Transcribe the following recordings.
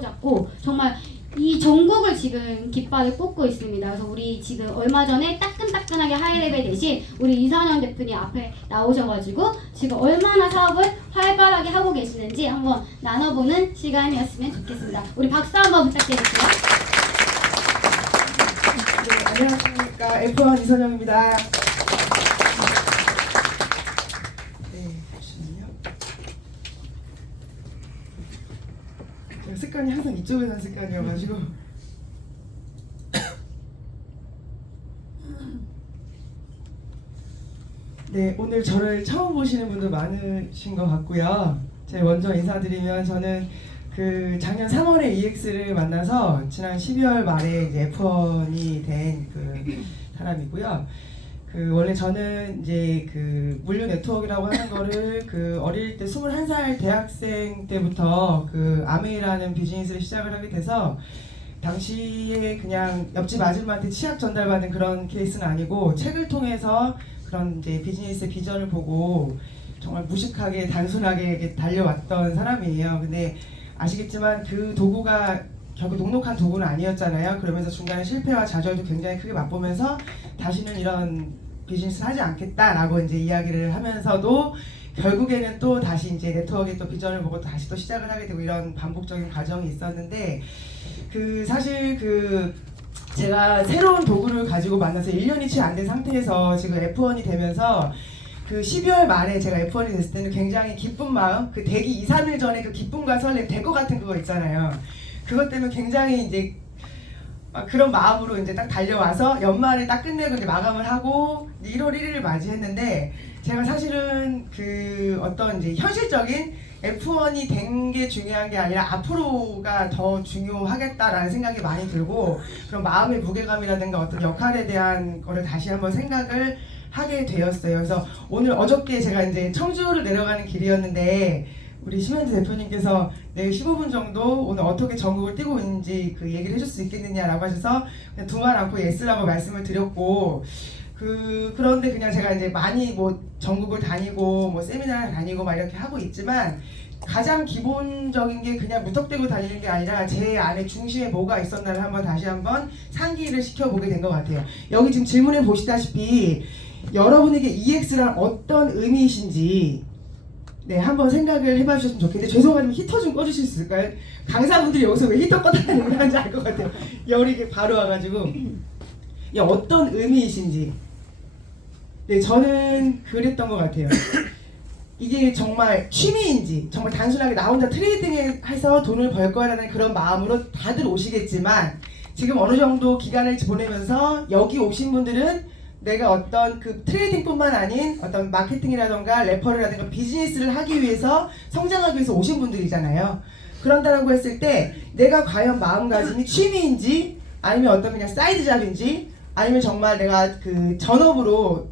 잡고 정말 이 전국을 지금 깃발을 꽂고 있습니다. 그래서 우리 지금 얼마 전에 따끈따끈하게 하이레벨 대신 우리 이선영 대표님 앞에 나오셔가지고 지금 얼마나 사업을 활발하게 하고 계시는지 한번 나눠보는 시간이었으면 좋겠습니다. 우리 박수 한번 부탁드릴게요. 네, 안녕하십니까. F1 이선영입니다. 네, 잠시만요. 제가 습관이 항상 이쪽에 난 습관이어가지고 네, 오늘 저를 처음 보시는 분도 많으신 것 같고요. 제가 먼저 인사드리면 저는 그 작년 3월에 EX를 만나서 지난 12월 말에 이제 F1이 된 그 사람이고요. 그 원래 저는 이제 그 물류 네트워크라고 하는 거를 그 어릴 때 21살 대학생 때부터 그 아메이라는 비즈니스를 시작을 하게 돼서 당시에 그냥 옆집 아줌마한테 치약 전달받은 그런 케이스는 아니고 책을 통해서 그런 이제 비즈니스의 비전을 보고 정말 무식하게 단순하게 이렇게 달려왔던 사람이에요. 근데 아시겠지만 그 도구가 결국 녹록한 도구는 아니었잖아요. 그러면서 중간에 실패와 좌절도 굉장히 크게 맛보면서 다시는 이런 비즈니스 하지 않겠다라고 이제 이야기를 하면서도 결국에는 또 다시 이제 네트워크의 또 비전을 보고 다시 또 시작을 하게 되고 이런 반복적인 과정이 있었는데 그 사실 그 제가 새로운 도구를 가지고 만나서 1년이 채 안 된 상태에서 지금 F1이 되면서 그 12월 말에 제가 F1이 됐을 때는 굉장히 기쁜 마음, 그 되기 2, 3일 전에 그 기쁨과 설렘, 될 것 같은 그거 있잖아요. 그것 때문에 굉장히 이제 그런 마음으로 이제 딱 달려와서 연말에 딱 끝내고 이제 마감을 하고 1월 1일을 맞이했는데 제가 사실은 그 어떤 이제 현실적인 F1이 된 게 중요한 게 아니라 앞으로가 더 중요하겠다라는 생각이 많이 들고 그런 마음의 무게감이라든가 어떤 역할에 대한 거를 다시 한번 생각을 하게 되었어요. 그래서 오늘 어저께 제가 이제 청주를 내려가는 길이었는데 우리 심현재 대표님께서 내일 15분 정도 오늘 어떻게 전국을 뛰고 있는지 그 얘기를 해줄 수 있겠느냐라고 하셔서 그냥 두말 않고 예스라고 말씀을 드렸고 그런데 그냥 제가 이제 많이 뭐 전국을 다니고 뭐 세미나를 다니고 막 이렇게 하고 있지만 가장 기본적인 게 그냥 무턱대고 다니는 게 아니라 제 안에 중심에 뭐가 있었나를 다시 한번 상기를 시켜보게 된 것 같아요. 여기 지금 질문에 보시다시피 여러분에게 EX란 어떤 의미이신지 네, 한번 생각을 해봐 주셨으면 좋겠는데 죄송하지만 히터 좀 꺼주실 수 있을까요? 강사분들이 여기서 왜 히터 껐다는 건지 알 것 같아요. 열이 바로 와가지고 어떤 의미이신지 네, 저는 그랬던 것 같아요. 이게 정말 취미인지 정말 단순하게 나 혼자 트레이딩을 해서 돈을 벌 거라는 그런 마음으로 다들 오시겠지만 지금 어느 정도 기간을 보내면서 여기 오신 분들은 내가 어떤 그 트레이딩뿐만 아닌 어떤 마케팅이라던가 레퍼럴이라든가 비즈니스를 하기 위해서 성장하기 위해서 오신 분들이잖아요. 그런다라고 했을 때 내가 과연 마음가짐이 취미인지 아니면 어떤 그냥 사이드 잡인지 아니면 정말 내가 그 전업으로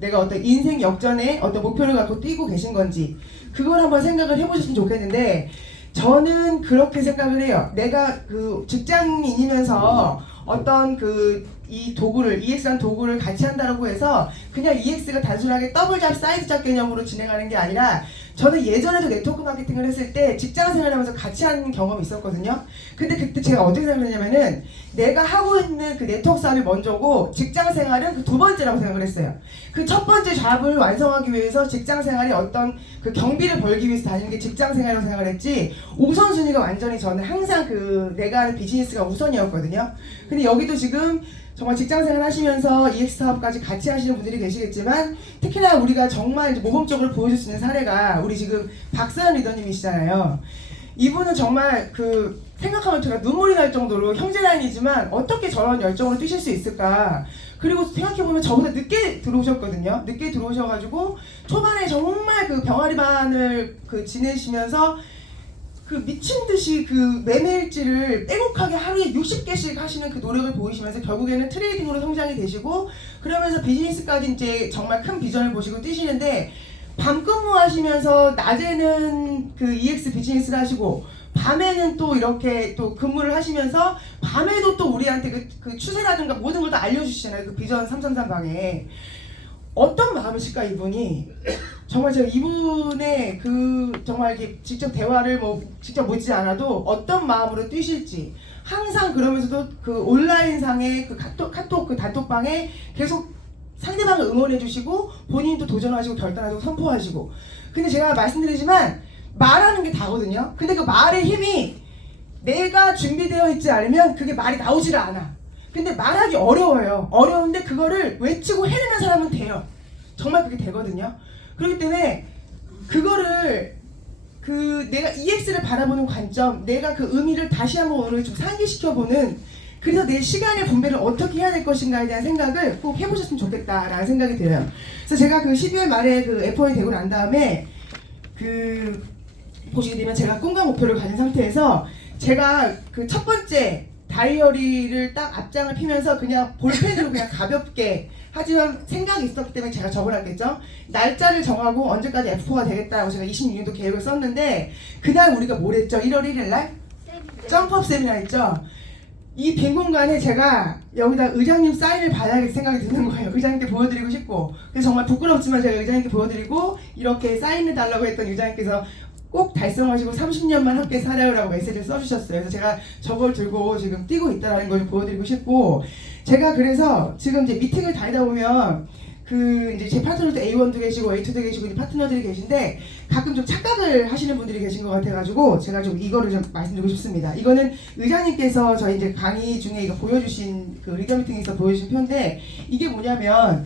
내가 어떤 인생 역전에 어떤 목표를 갖고 뛰고 계신 건지 그걸 한번 생각을 해보셨으면 좋겠는데 저는 그렇게 생각을 해요. 내가 그 직장인이면서 어떤 이 도구를 EX한 도구를 같이 한다고 해서 그냥 EX가 단순하게 더블잡 사이드잡 개념으로 진행하는 게 아니라 저는 예전에도 네트워크 마케팅을 했을 때 직장 생활하면서 같이 하는 경험이 있었거든요. 근데 그때 제가 어떻게 생각했냐면은 내가 하고 있는 그 네트워크 사업이 먼저고 직장 생활은 그 두 번째라고 생각을 했어요. 그 첫 번째 잡을 완성하기 위해서 직장 생활이 어떤 그 경비를 벌기 위해서 다니는 게 직장 생활이라고 생각을 했지 우선순위가 완전히 저는 항상 그 내가 하는 비즈니스가 우선이었거든요. 근데 여기도 지금 정말 직장생활 하시면서 EX 사업까지 같이 하시는 분들이 계시겠지만 특히나 우리가 정말 모범적으로 보여줄 수 있는 사례가 우리 지금 박서연 리더님이시잖아요. 이분은 정말 그 생각하면 제가 눈물이 날 정도로 형제 라인이지만 어떻게 저런 열정으로 뛰실 수 있을까. 그리고 생각해보면 저보다 늦게 들어오셨거든요. 늦게 들어오셔가지고 초반에 정말 그 병아리반을 그 지내시면서 그 미친듯이 그 매매일지를 빼곡하게 하루에 60개씩 하시는 그 노력을 보이시면서 결국에는 트레이딩으로 성장이 되시고 그러면서 비즈니스까지 이제 정말 큰 비전을 보시고 뛰시는데 밤 근무하시면서 낮에는 그 EX 비즈니스를 하시고 밤에는 또 이렇게 또 근무를 하시면서 밤에도 또 우리한테 그 추세라든가 모든 걸 다 알려주시잖아요. 그 비전 333방에 어떤 마음이실까 이분이. 정말 제가 이분의 그 정말 이렇게 직접 대화를 뭐 직접 보지 않아도 어떤 마음으로 뛰실지 항상 그러면서도 그 온라인상의 그 카톡 그 단톡방에 계속 상대방을 응원해 주시고 본인도 도전하시고 결단하시고 선포하시고. 근데 제가 말씀드리지만 말하는 게 다거든요. 근데 그 말의 힘이 내가 준비되어 있지 않으면 그게 말이 나오지를 않아. 근데 말하기 어려워요. 어려운데 그거를 외치고 해내는 사람은 돼요. 정말 그게 되거든요. 그렇기 때문에 그거를 그 내가 EX를 바라보는 관점, 내가 그 의미를 다시 한번 오늘 좀 상기시켜보는, 그래서 내 시간의 분배를 어떻게 해야 될 것인가에 대한 생각을 꼭 해보셨으면 좋겠다라는 생각이 들어요. 그래서 제가 그 12월 말에 그 F1이 되고 난 다음에 그 보시게 되면 제가 꿈과 목표를 가진 상태에서 제가 그 첫 번째 다이어리를 딱 앞장을 피면서 그냥 볼펜으로 그냥 가볍게, 하지만 생각이 있었기 때문에 제가 적어놨겠죠. 날짜를 정하고 언제까지 F4가 되겠다고 제가 26년도 계획을 썼는데, 그날 우리가 뭘 했죠? 1월 1일 날? 점프업 세미나 했죠. 이 빈 공간에 제가 여기다 의장님 사인을 받아야겠 생각이 드는 거예요. 의장님께 보여드리고 싶고. 그래서 정말 부끄럽지만 제가 의장님께 보여드리고 이렇게 사인을 달라고 했던 의장님께서 꼭 달성하시고 30년만 함께 살아요라고 메시지를 써주셨어요. 그래서 제가 저걸 들고 지금 뛰고 있다는 걸 보여드리고 싶고, 제가 그래서 지금 이제 미팅을 다니다 보면 그 이제 제 파트너도 A1도 계시고 A2도 계시고 이제 파트너들이 계신데 가끔 좀 착각을 하시는 분들이 계신 것 같아가지고 제가 좀 이거를 좀 말씀드리고 싶습니다. 이거는 의장님께서 저희 이제 강의 중에 이거 보여주신 그 리더 미팅에서 보여주신 표인데, 이게 뭐냐면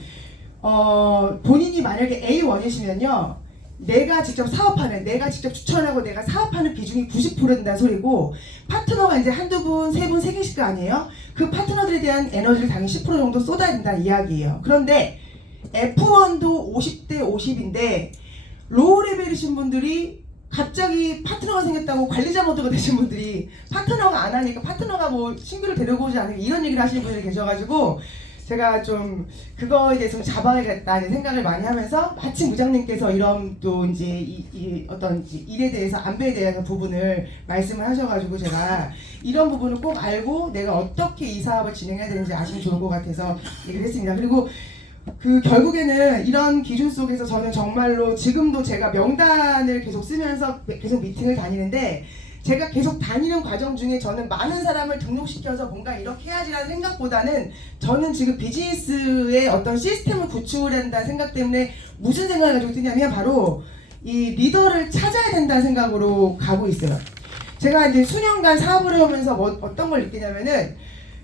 본인이 만약에 A1이시면요, 내가 직접 사업하는, 내가 직접 추천하고 내가 사업하는 비중이 90% 된다는 소리고, 파트너가 이제 한두 분, 세 분, 세 개씩 아니에요? 그 파트너들에 대한 에너지를 당연히 10% 정도 쏟아야 된다는 이야기예요. 그런데 F1도 50대 50인데 로우 레벨이신 분들이 갑자기 파트너가 생겼다고 관리자 모드가 되신 분들이 파트너가 안 하니까 파트너가 뭐 신규를 데려오지 않으니까 이런 얘기를 하시는 분들이 계셔가지고 제가 좀 그거에 대해서 좀 잡아야겠다는 생각을 많이 하면서, 마침 부장님께서 이런 또 이제 이 어떤 일에 대해서 안배에 대한 부분을 말씀을 하셔가지고 제가 이런 부분을 꼭 알고 내가 어떻게 이 사업을 진행해야 되는지 아시면 좋을 것 같아서 얘기를 했습니다. 그리고 그 결국에는 이런 기준 속에서 저는 정말로 지금도 제가 명단을 계속 쓰면서 계속 미팅을 다니는데, 제가 계속 다니는 과정 중에 저는 많은 사람을 등록시켜서 뭔가 이렇게 해야지라는 생각보다는 저는 지금 비즈니스의 어떤 시스템을 구축을 한다는 생각 때문에 무슨 생각을 가지고 뜨냐면 바로 이 리더를 찾아야 된다는 생각으로 가고 있어요. 제가 이제 수년간 사업을 해오면서 어떤 걸 느끼냐면은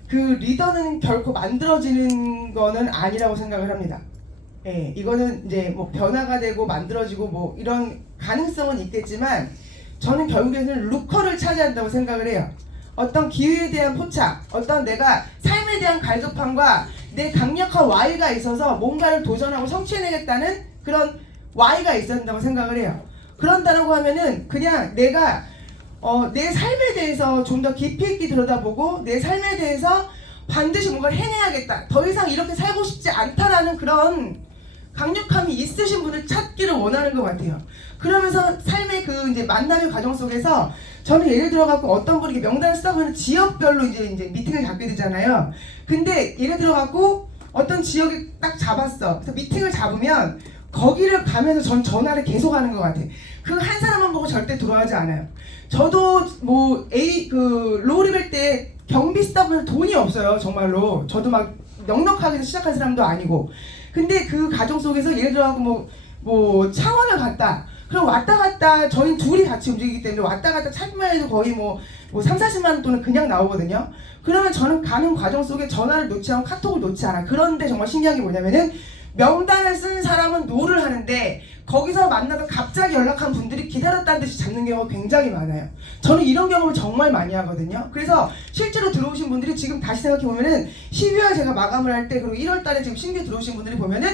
그 리더는 결코 만들어지는 거는 아니라고 생각을 합니다. 예, 이거는 이제 뭐 변화가 되고 만들어지고 뭐 이런 가능성은 있겠지만 저는 결국에는 루커를 찾아야 한다고 생각을 해요. 어떤 기회에 대한 포착, 어떤 내가 삶에 대한 갈급함과 내 강력한 Y가 있어서 뭔가를 도전하고 성취해내겠다는 그런 Y가 있어야 된다고 생각을 해요. 그런다고 하면은 그냥 내가 내 삶에 대해서 좀 더 깊이 있게 들여다보고 내 삶에 대해서 반드시 뭔가를 해내야겠다, 더 이상 이렇게 살고 싶지 않다라는 그런 강력함이 있으신 분을 찾기를 원하는 것 같아요. 그러면서 삶의 그 이제 만남의 과정 속에서 저는 예를 들어갖고 어떤 분이 명단을 쓰다 보면 지역별로 이제 미팅을 잡게 되잖아요. 근데 예를 들어갖고 어떤 지역에 딱 잡았어. 그래서 미팅을 잡으면 거기를 가면서 전 전화를 계속 하는 것 같아. 그 한 사람만 보고 절대 돌아가지 않아요. 저도 뭐 로우 레벨 때 경비 쓰다 보면 돈이 없어요. 정말로. 저도 막 넉넉하게 시작한 사람도 아니고. 근데 그 과정 속에서 예를 들어갖고 뭐 창원을 갔다. 그럼 왔다 갔다 저희 둘이 같이 움직이기 때문에 왔다 갔다 차기만 해도 거의 뭐 3, 40만 원 돈은 그냥 나오거든요. 그러면 저는 가는 과정 속에 전화를 놓지 않고 카톡을 놓지 않아. 그런데 정말 신기한 게 뭐냐면은 명단을 쓴 사람은 노를 하는데 거기서 만나서 갑자기 연락한 분들이 기다렸다는 듯이 잡는 경우가 굉장히 많아요. 저는 이런 경험을 정말 많이 하거든요. 그래서 실제로 들어오신 분들이 지금 다시 생각해보면은 12월 제가 마감을 할 때, 그리고 1월 달에 지금 신규 들어오신 분들이 보면은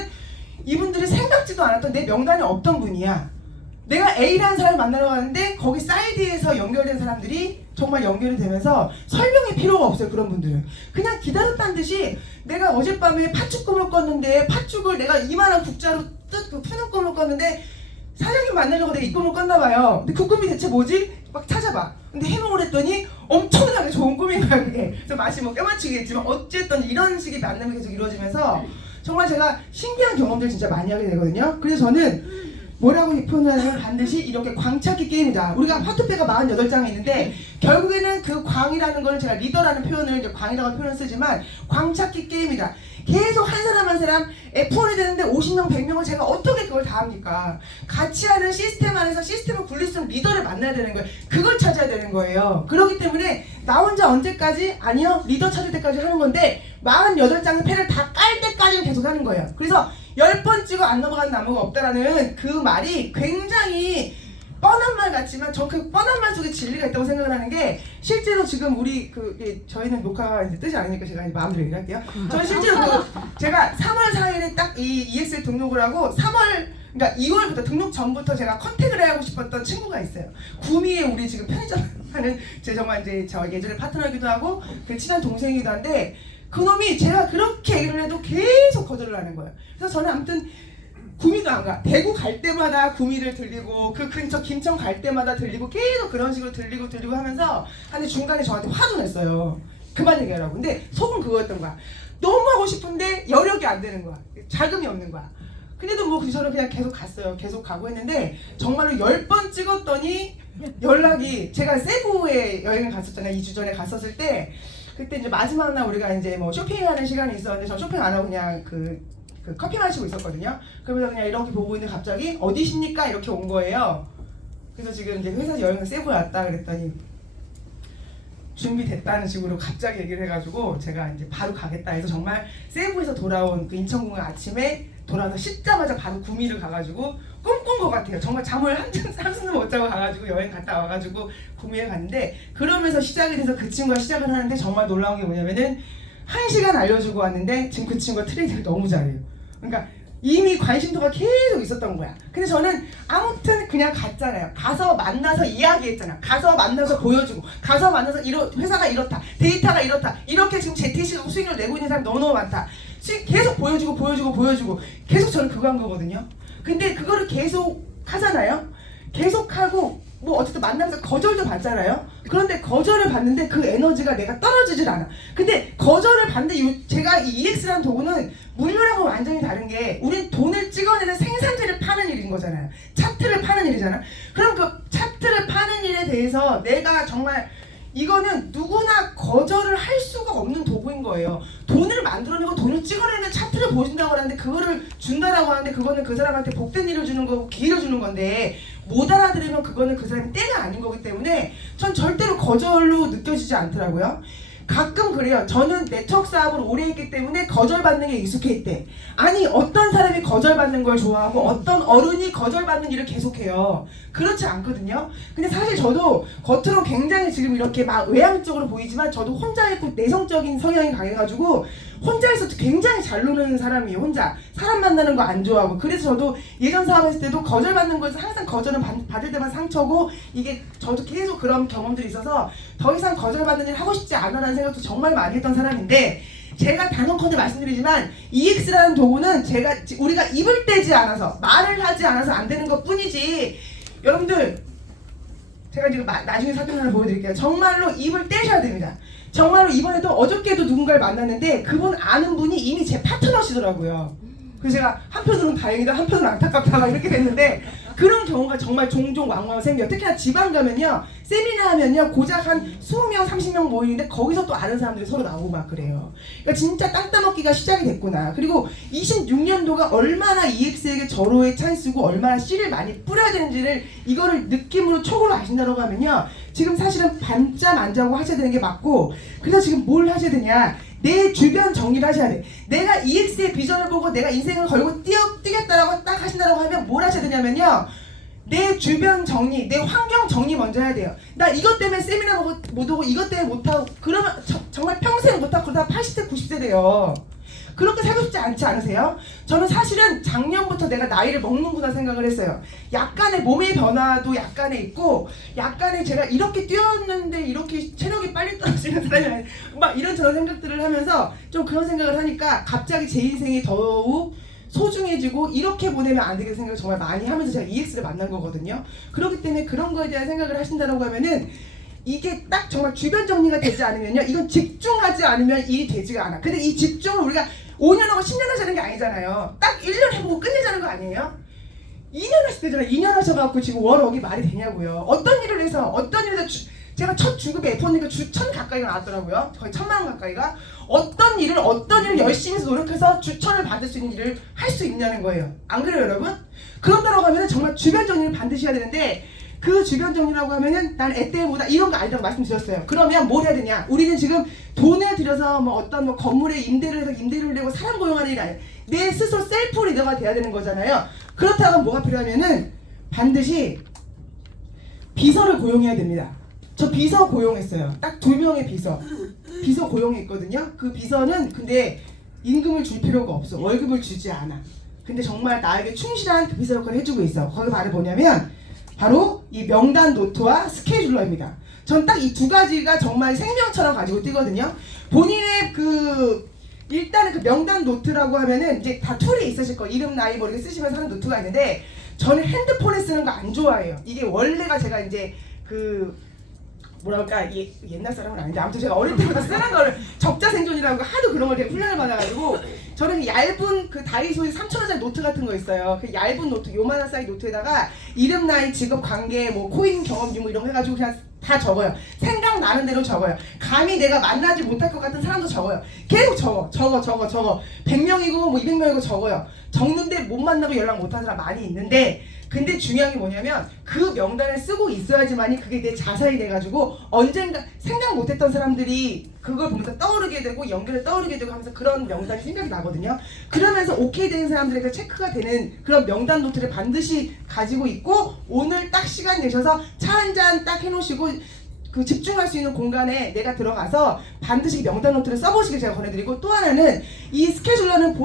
이분들이 생각지도 않았던 내 명단에 없던 분이야. 내가 A라는 사람을 만나러 가는데 거기 사이드에서 연결된 사람들이 정말 연결이 되면서 설명이 필요가 없어요. 그런 분들은 그냥 기다렸다는 듯이, 내가 어젯밤에 팥죽 꿈을 꿨는데 팥죽을 내가 이만한 국자로 푸는 꿈을 꿨는데 사장님 만나려고 내가 이 꿈을 꿨나 봐요. 근데 그 꿈이 대체 뭐지? 막 찾아봐. 근데 해몽을 했더니 엄청나게 좋은 꿈인 거야 그게. 그래서 마치 뭐 껴맞추기겠지만 어쨌든 이런 식의 만남이 계속 이루어지면서 정말 제가 신기한 경험들 진짜 많이 하게 되거든요. 그래서 저는 뭐라고 표현하냐면 반드시 이렇게 광찾기 게임이다. 우리가 화투패가 48장이 있는데 결국에는 그 광이라는 거는 제가 리더라는 표현을 이제 광이라고 표현을 쓰지만 광찾기 게임이다. 계속 한 사람 한 사람 F1이 되는데 50명 100명을 제가 어떻게 그걸 다 합니까? 같이 하는 시스템 안에서 시스템을 굴릴 수 있는 리더를 만나야 되는 거예요. 그걸 찾아야 되는 거예요. 그렇기 때문에 나 혼자 언제까지? 아니요, 리더 찾을 때까지 하는 건데 48장의 패를 다 깔 때까지는 계속 하는 거예요. 그래서 10번 찍어 안 넘어가는 나무가 없다라는 그 말이 굉장히 뻔한 말 같지만 전 그 뻔한 말 속에 진리가 있다고 생각을 하는 게 실제로 지금 우리 저희는 녹화가 이제 뜨지 않으니까 제가 이제 마음대로 얘기를 할게요. 저는 실제로 제가 3월 4일에 딱 이 EX에 등록을 하고 3월 그러니까 2월부터 등록 전부터 제가 컨택을 하고 싶었던 친구가 있어요. 구미에 우리 지금 편의점 하는 제 정말 이제 저 예전에 파트너이기도 하고 그 친한 동생이기도 한데 그놈이 제가 그렇게 얘기를 해도 계속 거절을 하는 거예요. 그래서 저는 아무튼 구미도 안 가. 대구 갈 때마다 구미를 들리고 그 근처 김천 갈 때마다 들리고 계속 그런 식으로 들리고 하면서 근데 중간에 저한테 화도 냈어요. 그만 얘기하라고. 근데 속은 그거였던 거야. 너무 하고 싶은데 여력이 안 되는 거야. 자금이 없는 거야. 근데도 뭐 저는 그냥 계속 갔어요. 계속 가고 했는데 정말로 10번 찍었더니 연락이 제가 세부에 여행을 갔었잖아요. 2주 전에 갔었을 때 그때 이제 마지막 날 우리가 이제 뭐 쇼핑하는 시간이 있었는데 저 쇼핑 안 하고 그냥 그 커피 마시고 있었거든요. 그러면서 그냥 이렇게 보고 있는데 갑자기 어디십니까? 이렇게 온 거예요. 그래서 지금 이제 회사에서 여행을 세부에 왔다 그랬더니 준비됐다는 식으로 갑자기 얘기를 해가지고 제가 이제 바로 가겠다 해서 정말 세부에서 돌아온 그 인천공항 아침에 돌아와서 씻자마자 바로 구미를 가가지고 꿈꾼 것 같아요. 정말 잠을 한숨도 못 자고 가가지고 여행 갔다 와가지고 구미에 갔는데 그러면서 시작이 돼서 그 친구가 시작을 하는데 정말 놀라운 게 뭐냐면은 1시간 알려주고 왔는데 지금 그 친구가 트레이딩을 너무 잘해요. 그러니까 이미 관심도가 계속 있었던 거야. 근데 저는 아무튼 그냥 갔잖아요. 가서 만나서 이야기했잖아. 가서 만나서 보여주고 가서 만나서 회사가 이렇다. 데이터가 이렇다. 이렇게 지금 ZTC 수익을 내고 있는 사람 너무너무 많다. 계속 보여주고 계속 저는 그거 한 거거든요. 근데 그거를 계속 하잖아요. 계속 하고 뭐 어쨌든 만나면서 거절도 받잖아요. 그런데 거절을 받는데 그 에너지가 내가 떨어지질 않아. 근데 거절을 받는데 제가 이 EX라는 도구는 물류랑은 완전히 다른 게 우린 돈을 찍어내는 생산재를 파는 일인 거잖아요. 차트를 파는 일이잖아. 그럼 그 차트를 파는 일에 대해서 내가 정말 이거는 누구나 거절을 할 수가 없는 도구인 거예요. 돈을 만들어내고 돈을 찍어내는 차트를 보여준다고 하는데 그거를 준다라고 하는데 그거는 그 사람한테 복된 일을 주는 거고 기회를 주는 건데 못 알아들으면 그거는 그 사람이 때가 아닌 거기 때문에 전 절대로 거절로 느껴지지 않더라고요. 가끔 그래요. 저는 네트워크 사업을 오래 했기 때문에 거절받는 게 익숙해 있대. 아니 어떤 사람이 거절받는 걸 좋아하고 어떤 어른이 거절받는 일을 계속해요. 그렇지 않거든요. 근데 사실 저도 겉으로 굉장히 지금 이렇게 막 외향적으로 보이지만 저도 혼자 있고 내성적인 성향이 강해가지고 혼자서 굉장히 잘 노는 사람이에요. 혼자 사람 만나는 거 안 좋아하고. 그래서 저도 예전 사업했을 때도 거절받는 거에서 항상 거절은 받을 때만 상처고 이게 저도 계속 그런 경험들이 있어서 더 이상 거절받는 일 하고 싶지 않아라는 생각도 정말 많이 했던 사람인데 제가 단언컨대 말씀드리지만 EX라는 도구는 우리가 입을 떼지 않아서 말을 하지 않아서 안 되는 것 뿐이지 여러분들 제가 지금 나중에 사진 하나 보여드릴게요. 정말로 입을 떼셔야 됩니다. 정말로 이번에도 어저께도 누군가를 만났는데 그분 아는 분이 이미 제 파트너시더라고요. 그래서 제가 한편으로는 다행이다 한편으로는 안타깝다 막 이렇게 됐는데 그런 경우가 정말 종종 왕왕 생겨요. 특히나 지방 가면요 세미나 하면요 고작 한 20명 30명 모이는데 거기서 또 아는 사람들이 서로 나오고 막 그래요. 그러니까 진짜 땅 따먹기가 시작이 됐구나. 그리고 26년도가 얼마나 EX에게 절호의 찬스고 얼마나 씨를 많이 뿌려야 되는지를 이거를 느낌으로 촉으로 아신다고 하면요 지금 사실은 반잠 안 자고 하셔야 되는 게 맞고 그래서 지금 뭘 하셔야 되냐 내 주변 정리를 하셔야 돼. 내가 EX의 비전을 보고 내가 인생을 걸고 뛰겠다라고 딱 하신다고 하면 뭘 하셔야 되냐면요 내 주변 정리, 내 환경 정리 먼저 해야 돼요. 나 이것 때문에 세미나 못 오고 이것 때문에 못하고 그러면 정말 평생 못하고 그러다 80세 90세 돼요. 그렇게 살고 싶지 않지 않으세요? 저는 사실은 작년부터 내가 나이를 먹는구나 생각을 했어요. 약간의 몸의 변화도 약간의 있고 약간의 제가 이렇게 뛰었는데 이렇게 체력이 빨리 떨어지는 사람이 아니라 막 이런저런 생각들을 하면서 좀 그런 생각을 하니까 갑자기 제 인생이 더욱 소중해지고 이렇게 보내면 안 되겠다는 생각을 정말 많이 하면서 제가 EX를 만난 거거든요. 그렇기 때문에 그런 거에 대한 생각을 하신다고 하면은 이게 딱 정말 주변 정리가 되지 않으면요 이건 집중하지 않으면 일이 되지가 않아. 근데 이 집중을 5년 하고 10년 하자는 게 아니잖아요. 딱 1년 해보고 끝내자는 거 아니에요? 2년 하실 때잖아요. 2년 하셔갖고 지금 월억이 말이 되냐고요. 어떤 일을 해서 제가 첫 주급에 F1니까 주 1000 가까이가 나왔더라고요. 거의 1000만 원 가까이가. 어떤 일을 열심히 해서 노력해서 주 1000을 받을 수 있는 일을 할 수 있냐는 거예요. 안 그래요, 여러분? 그런다고 하면 정말 주변 정리를 반드시 해야 되는데, 그 주변 정리라고 하면은 난 애때보다 이런 거 아니라고 말씀드렸어요. 그러면 뭘 해야 되냐? 우리는 지금 돈을 들여서 뭐 어떤 뭐 건물에 임대를 해서 임대료를 내고 사람 고용하는 일이 아니에요. 내 스스로 셀프 리더가 돼야 되는 거잖아요. 그렇다면 뭐가 필요하면은 반드시 비서를 고용해야 됩니다. 저 비서 고용했어요. 딱 2명의 비서 고용했거든요. 그 비서는 근데 임금을 줄 필요가 없어. 월급을 주지 않아. 근데 정말 나에게 충실한 그 비서 역할을 해주고 있어. 거기 바로 뭐냐면 바로 이 명단 노트와 스케줄러입니다. 전 딱 이 두 가지가 정말 생명처럼 가지고 뛰거든요. 본인의 일단은 그 명단 노트라고 하면은 이제 다 툴이 있으실 거예요. 이름, 나이 뭐 이렇게 쓰시면서 하는 노트가 있는데, 저는 핸드폰에 쓰는 거 안 좋아해요. 이게 원래가 제가 이제 뭐랄까 옛날 사람은 아닌데 아무튼 제가 어릴 때부터 쓰는 거를 적자생존이라고 하도 그런 걸 되게 훈련을 받아가지고, 저는 얇은 그 다이소에 3,000원짜리 노트 같은 거 있어요. 그 얇은 노트, 요만한 사이즈 노트에다가 이름, 나이, 직업, 관계, 뭐 코인 경험 유무 이런 거 해가지고 그냥 다 적어요. 생각나는 대로 적어요. 감히 내가 만나지 못할 것 같은 사람도 적어요. 계속 적어. 100명이고 뭐 200명이고 적어요. 적는데 못 만나고 연락 못하는 사람 많이 있는데, 근데 중요한 게 뭐냐면 그 명단을 쓰고 있어야지만이 그게 내 자산이 돼가지고 언젠가 생각 못했던 사람들이 그걸 보면서 떠오르게 되고 연결을 떠오르게 되고 하면서 그런 명단이 생각이 나거든요. 그러면서 오케이 되는 사람들에게 체크가 되는 그런 명단 노트를 반드시 가지고 있고, 오늘 딱 시간 내셔서 차 한 잔 딱 해놓으시고 그 집중할 수 있는 공간에 내가 들어가서 반드시 명단 노트를 써보시길 제가 권해드리고, 또 하나는 이 스케줄러는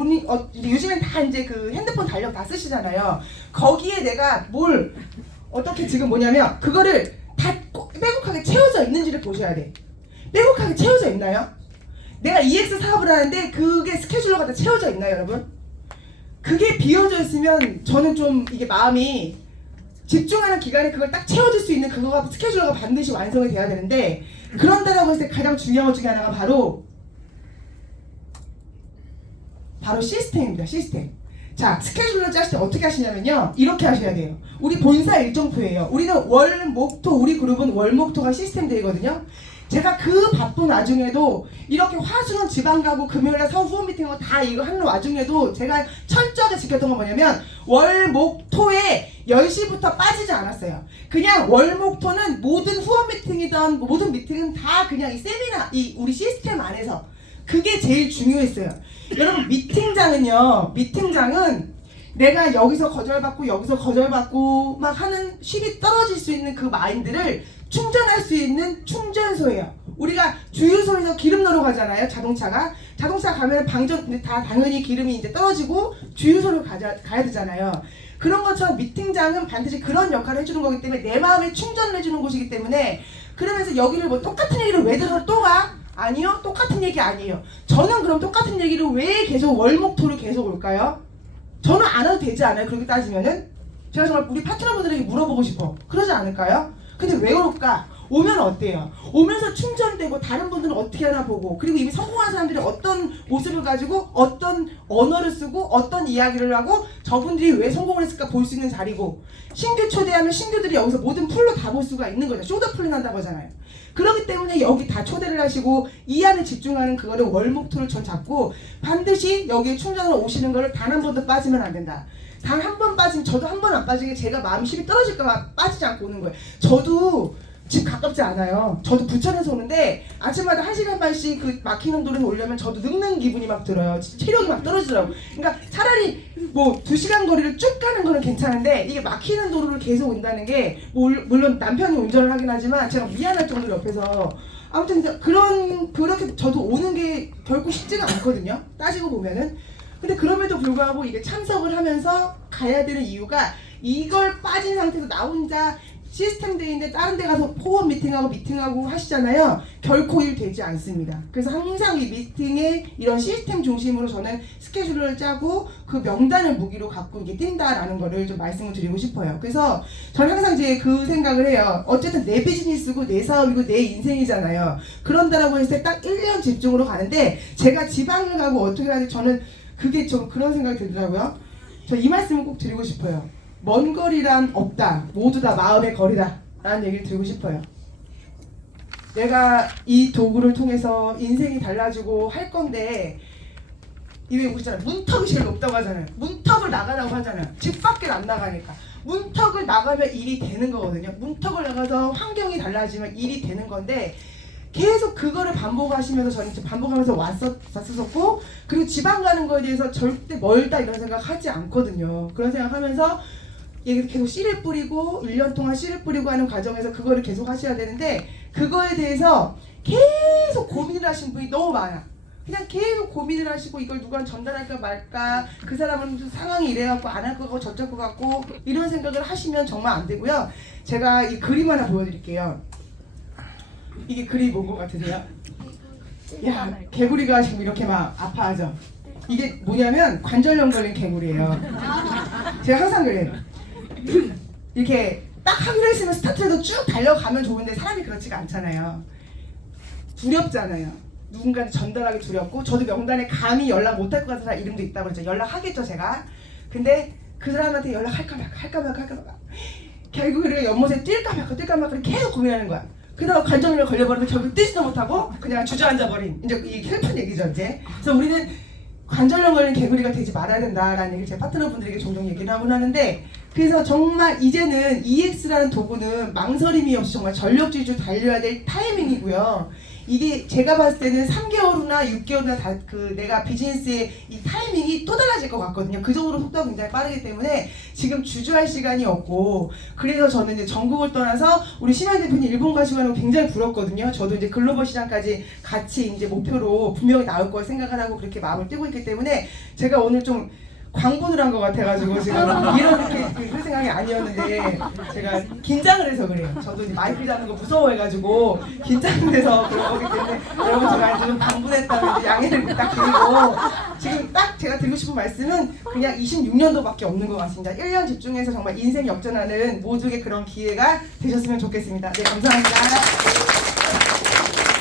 요즘엔 다 이제 그 핸드폰 달력 다 쓰시잖아요. 거기에 내가 어떻게 지금 뭐냐면 그거를 다 빼곡하게 채워져 있는지를 보셔야 돼. 빼곡하게 채워져 있나요? 내가 EX 사업을 하는데 그게 스케줄러가 다 채워져 있나요, 여러분? 그게 비어져 있으면 저는 좀 이게 마음이 집중하는 기간에 그걸 딱 채워줄 수 있는 그거가 스케줄러가 반드시 완성이 돼야 되는데, 그런다라고 했을 때 가장 중요한 것 중에 하나가 바로 시스템입니다. 시스템. 자, 스케줄러 짜실 때 어떻게 하시냐면요, 이렇게 하셔야 돼요. 우리 본사 일정표예요. 우리는 월목토, 우리 그룹은 월목토가 시스템 되거든요. 제가 그 바쁜 와중에도 이렇게 화수는 지방 가고 금요일날 사후 후원 미팅하고 다 이거 하는 와중에도 제가 철저하게 지켰던 건 뭐냐면, 월목토에 10시부터 빠지지 않았어요. 그냥 월목토는 모든 후원 미팅이든 모든 미팅은 다 그냥 이 세미나, 우리 시스템 안에서 그게 제일 중요했어요. 여러분, 미팅장은 내가 여기서 거절받고 여기서 거절받고 막 하는 실이 떨어질 수 있는 그 마인드를 충전할 수 있는 충전소예요. 우리가 주유소에서 기름 넣으러 가잖아요. 자동차 가면 방전 다 당연히 기름이 이제 떨어지고 주유소로 가야 되잖아요. 그런 것처럼 미팅장은 반드시 그런 역할을 해주는 거기 때문에 내 마음에 충전을 해주는 곳이기 때문에, 그러면서 여기를 뭐 똑같은 얘기를 왜 들어 또 가? 아니요, 똑같은 얘기 아니에요. 저는 그럼 똑같은 얘기를 왜 계속 월목토를 계속 올까요? 저는 안 해도 되지 않아요? 그렇게 따지면은 제가 정말 우리 파트너분들에게 물어보고 싶어. 그러지 않을까요? 근데 왜 올까? 오면 어때요? 오면서 충전되고 다른 분들은 어떻게 하나 보고, 그리고 이미 성공한 사람들이 어떤 모습을 가지고 어떤 언어를 쓰고 어떤 이야기를 하고 저분들이 왜 성공을 했을까 볼 수 있는 자리고, 신규 초대하면 신규들이 여기서 모든 풀로 다 볼 수가 있는 거죠. 쇼더 풀이 난다고 하잖아요. 그렇기 때문에 여기 다 초대를 하시고 이 안에 집중하는 그거를 월목토를 전 잡고, 반드시 여기에 충전을 오시는 거를 단 한 번도 빠지면 안 된다. 단 한 번 빠지면, 저도 한 번 안 빠지게 제가 마음이 힘이 떨어질까 빠지지 않고 오는 거예요. 저도 집 가깝지 않아요. 저도 부천에서 오는데 아침마다 1시간 반씩 그 막히는 도로에 오려면 저도 늙는 기분이 막 들어요. 체력이 막 떨어지더라고요. 그러니까 차라리 뭐 2시간 거리를 쭉 가는 거는 괜찮은데, 이게 막히는 도로를 계속 온다는 게 물론 남편이 운전을 하긴 하지만 제가 미안할 정도로 옆에서, 아무튼 그렇게 저도 오는 게 결코 쉽지가 않거든요. 따지고 보면은. 근데 그럼에도 불구하고 이게 참석을 하면서 가야 되는 이유가, 이걸 빠진 상태에서 나 혼자 시스템대인데 다른 데 가서 포원 미팅하고 하시잖아요. 결코 일 되지 않습니다. 그래서 항상 이 미팅에 이런 시스템 중심으로 저는 스케줄을 짜고 그 명단을 무기로 갖고 이게 뛴다라는 거를 좀 말씀을 드리고 싶어요. 그래서 저는 항상 이제 그 생각을 해요. 어쨌든 내 비즈니스고 내 사업이고 내 인생이잖아요. 그런다라고 했을 때 딱 1년 집중으로 가는데 제가 지방을 가고 어떻게 하는지 저는 그게 좀 그런 생각이 들더라고요. 저 이 말씀을 꼭 드리고 싶어요. 먼 거리란 없다. 모두 다 마음의 거리다. 라는 얘기를 드리고 싶어요. 내가 이 도구를 통해서 인생이 달라지고 할 건데 이게 보시잖아요. 문턱이 제일 높다고 하잖아요. 문턱을 나가라고 하잖아요. 집 밖에 안 나가니까. 문턱을 나가면 일이 되는 거거든요. 문턱을 나가서 환경이 달라지면 일이 되는 건데 계속 그거를 반복하시면서 저는 이제 반복하면서 왔었고 그리고 지방 가는 거에 대해서 절대 멀다 이런 생각 하지 않거든요. 그런 생각하면서 이게 계속 씨를 뿌리고 1년 동안 씨를 뿌리고 하는 과정에서 그거를 계속 하셔야 되는데 그거에 대해서 계속 고민을 하신 분이 너무 많아. 그냥 계속 고민을 하시고 이걸 누구한테 전달할까 말까 그 사람은 상황이 이래갖고 안 할 것 같고 저쪽 것 같고 이런 생각을 하시면 정말 안 되고요. 제가 이 그림 하나 보여드릴게요. 이게 그림이 뭔 것 같으세요? 야, 개구리가 지금 이렇게 막 아파하죠? 이게 뭐냐면 관절염 걸린 개구리예요. 제가 항상 그래요. 이렇게 딱 하기로 했으면 스타트에도 쭉 달려가면 좋은데 사람이 그렇지가 않잖아요. 두렵잖아요. 누군가한테 전달하기 두렵고 저도 명단에 감히 연락 못할 것 같은 사람 이름도 있다고 그랬죠. 연락하겠죠 제가. 근데 그 사람한테 연락할까 말까 결국에 연못에 뛸까 말까 계속 고민하는 거야. 그러다가 관절염에 걸려버리면 결국 뛰지도 못하고 그냥 주저앉아버린 이제 이 슬픈 얘기죠 이제. 그래서 우리는 관절염 걸린 개구리가 되지 말아야 된다라는 얘기를 제 파트너분들에게 종종 얘기를 하곤 하는데 그래서 정말 이제는 EX라는 도구는 망설임이 없이 정말 전력질주 달려야 될 타이밍이고요. 이게 제가 봤을 때는 3개월 후나 6개월 후나 다 그 내가 비즈니스의 이 타이밍이 또 달라질 것 같거든요. 그 정도로 속도가 굉장히 빠르기 때문에 지금 주저할 시간이 없고 그래서 저는 이제 전국을 떠나서 우리 심야 대표님 일본 가시고 하는 거 굉장히 부럽거든요. 저도 이제 글로벌 시장까지 같이 이제 목표로 분명히 나올 걸 생각을 하고 그렇게 마음을 띄고 있기 때문에 제가 오늘 좀 광분을 한 것 같아가지고 지금 이렇게 그 생각이 아니었는데 제가 긴장을 해서 그래요. 저도 이제 마이크 잡는 거 무서워해가지고 긴장돼서 그런 거기 때문에 여러분 제가 좀 광분했다면 양해를 부탁드리고 지금 딱 제가 드리고 싶은 말씀은 그냥 26년도밖에 없는 것 같습니다. 1년 집중해서 정말 인생 역전하는 모두의 그런 기회가 되셨으면 좋겠습니다. 네, 감사합니다.